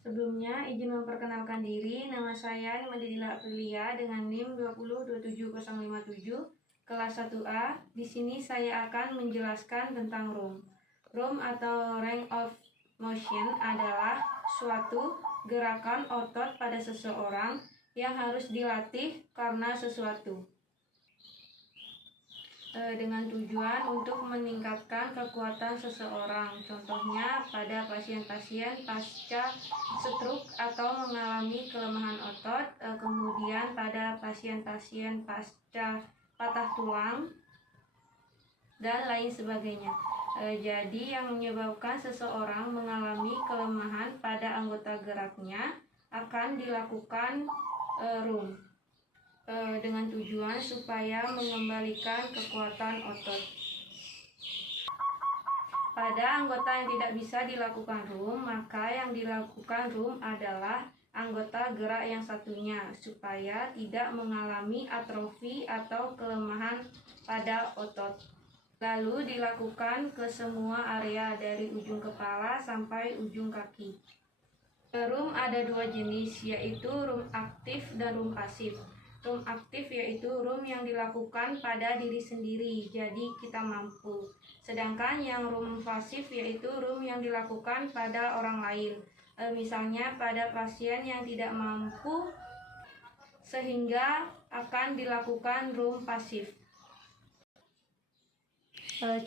Sebelumnya, izin memperkenalkan diri. Nama saya Nimadila Aprilia dengan NIM 2027057, kelas 1A. Di sini saya akan menjelaskan tentang ROM. ROM atau range of motion adalah suatu gerakan otot pada seseorang yang harus dilatih karena sesuatu. Dengan tujuan untuk meningkatkan kekuatan seseorang, contohnya pada pasien-pasien pasca stroke atau mengalami kelemahan otot, kemudian pada pasien-pasien pasca patah tulang, dan lain sebagainya. Jadi yang menyebabkan seseorang mengalami kelemahan pada anggota geraknya akan dilakukan ROM. Dengan tujuan supaya mengembalikan kekuatan otot. Pada anggota yang tidak bisa dilakukan ROM, maka yang dilakukan ROM adalah anggota gerak yang satunya, supaya tidak mengalami atrofi atau kelemahan pada otot. Lalu dilakukan ke semua area dari ujung kepala sampai ujung kaki. ROM ada dua jenis, yaitu ROM aktif dan ROM pasif. ROM aktif yaitu ROM yang dilakukan pada diri sendiri, jadi kita mampu. Sedangkan yang ROM pasif yaitu ROM yang dilakukan pada orang lain, misalnya pada pasien yang tidak mampu, sehingga akan dilakukan ROM pasif.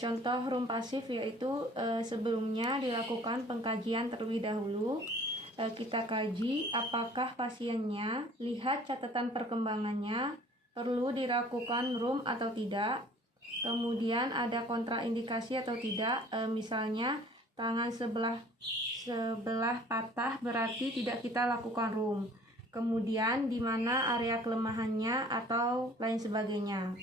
Contoh ROM pasif yaitu sebelumnya dilakukan pengkajian terlebih dahulu. Kita kaji apakah pasiennya, lihat catatan perkembangannya, perlu dilakukan ROM atau tidak, kemudian ada kontraindikasi atau tidak, misalnya tangan sebelah patah berarti tidak kita lakukan ROM, kemudian di mana area kelemahannya atau lain sebagainya.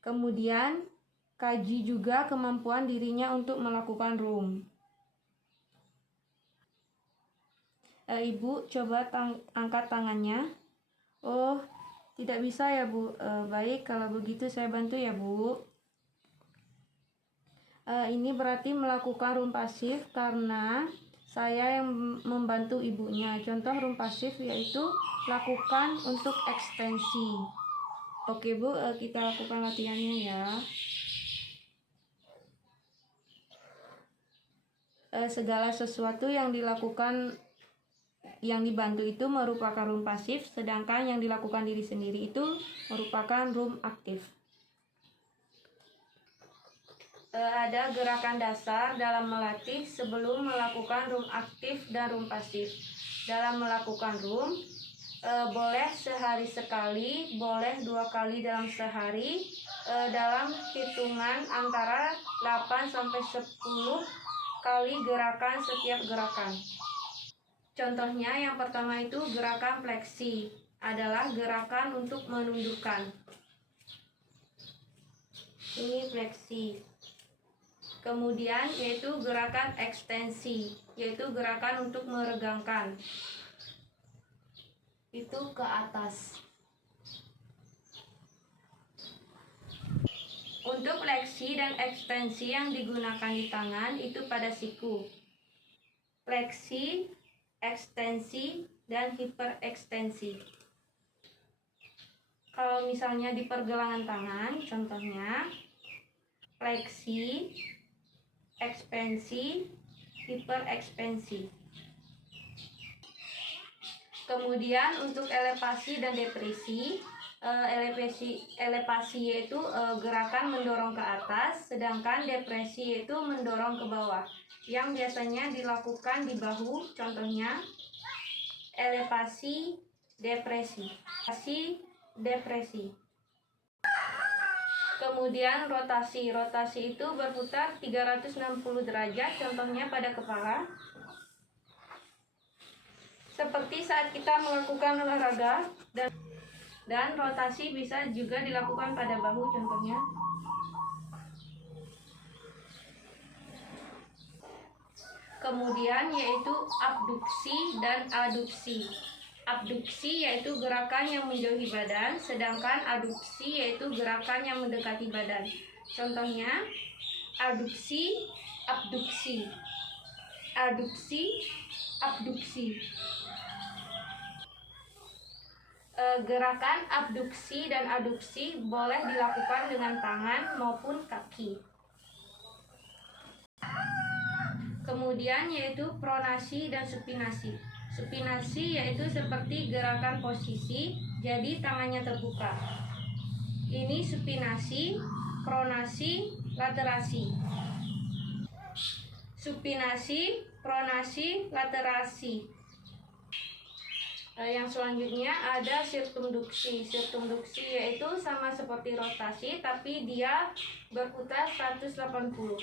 Kemudian kaji juga kemampuan dirinya untuk melakukan ROM. Ibu coba angkat tangannya. Oh, tidak bisa ya Bu. Baik, kalau begitu saya bantu ya Bu. Ini berarti melakukan ROM pasif karena saya yang membantu ibunya. Contoh ROM pasif yaitu lakukan untuk ekstensi. Oke Bu, kita lakukan latihannya ya. Segala sesuatu yang dibantu itu merupakan ROM pasif, sedangkan yang dilakukan diri sendiri itu merupakan ROM aktif. Ada gerakan dasar dalam melatih sebelum melakukan ROM aktif dan ROM pasif. Dalam melakukan ROM, boleh sehari sekali, boleh 2 kali dalam sehari, dalam hitungan antara 8-10 kali gerakan setiap gerakan. Contohnya yang pertama itu gerakan fleksi, adalah gerakan untuk menundukkan. Ini fleksi. Kemudian yaitu gerakan ekstensi, yaitu gerakan untuk meregangkan. Itu ke atas. Untuk fleksi dan ekstensi yang digunakan di tangan itu pada siku. Fleksi, ekstensi, dan hiperekstensi. Kalau misalnya di pergelangan tangan, contohnya fleksi, ekspansi, hiperekspansi. Kemudian untuk elevasi dan depresi, elevasi yaitu gerakan mendorong ke atas, sedangkan depresi yaitu mendorong ke bawah, yang biasanya dilakukan di bahu, contohnya elevasi, depresi, depresi. Kemudian rotasi itu berputar 360 derajat, contohnya pada kepala, seperti saat kita melakukan olahraga, dan rotasi bisa juga dilakukan pada bahu, contohnya. Kemudian yaitu abduksi dan aduksi. Abduksi yaitu gerakan yang menjauhi badan, sedangkan aduksi yaitu gerakan yang mendekati badan. Contohnya aduksi, abduksi. aduksi, abduksi. Gerakan abduksi dan aduksi boleh dilakukan dengan tangan maupun kaki. Kemudian yaitu pronasi dan supinasi. Supinasi yaitu seperti gerakan posisi, jadi tangannya terbuka. Ini supinasi, pronasi, laterasi. Supinasi, pronasi, laterasi. Yang selanjutnya ada sirkumduksi. Sirkumduksi yaitu sama seperti rotasi, tapi dia berputar 180.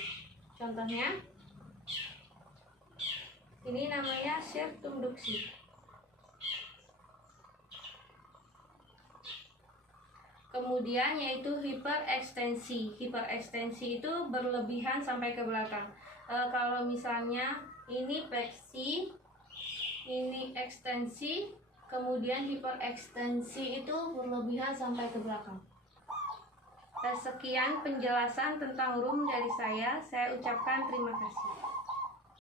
Contohnya, ini namanya sirkumduksi. Kemudian yaitu hiperekstensi. Hiperekstensi itu berlebihan sampai ke belakang. Kalau misalnya ini fleksi, ini ekstensi, kemudian hiperekstensi itu berlebihan sampai ke belakang. Sekian penjelasan tentang room dari saya. Saya ucapkan terima kasih.